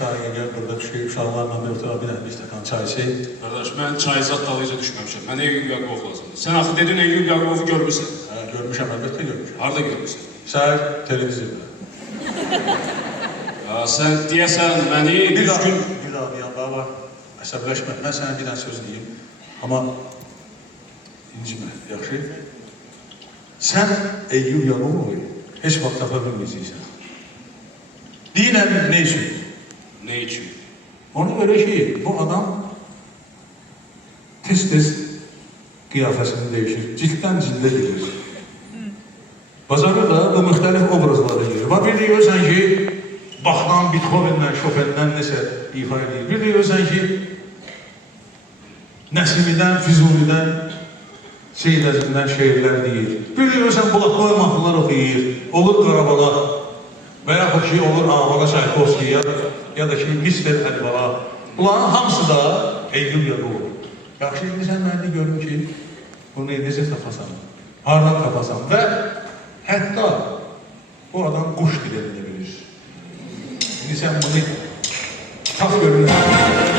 qahıya gəl, burada düşüb, uşaqlarla bir otura bilən bir stəkan çay içək. Qardaş, mən çayzat dalıyca düşməmişəm. Mən Eyyub Yaqubov lazımdır. Sən axı dedin Eyyub Yaqubovu görmüsən. Hə, görmüşəm, əlbəttə görmüşəm. Harada görmüsən? Səhər televiziyada. Ya, sən deyəsən məni düzgün... Bir daha bir yanlığa var, əsəbləşmə. Mən sənə bir dənə söz deyim, amma incimə, yaxşı? Sən Eyyub Yaqubovu heç vaxt tapa bilməyəcəksən. Deyiləm, ne üçün? Ne üçün? Ona görə ki, bu adam tez-tez qiyafəsini dəyişir, cilddən cildə gedir. Bazarı da bu müxtəlif obrazları gedir. Bir deyirsən ki, Baxdan, Beethoven'dən, Chopin'dən nəsə ifa edir. Bir deyirsən ki, Nəsimidən, Füzulidən, Seyid Əzimdən şeirlər deyir. Bir deyirsən, bulaqlar, mahnılar oxuyur, olur Qarabala. Və yaxud ki, olur Ağabağa Çaykovski ya da ki, Mister Əlibala. Bunların hamısı da Eyyub Yaqubov. Yaxşı, indi sən mənə görüm ki, bunu necə tapasan, hardan tapasan və hətta bu adam quş dilində bilir. İndi sən bunu tap görürsən.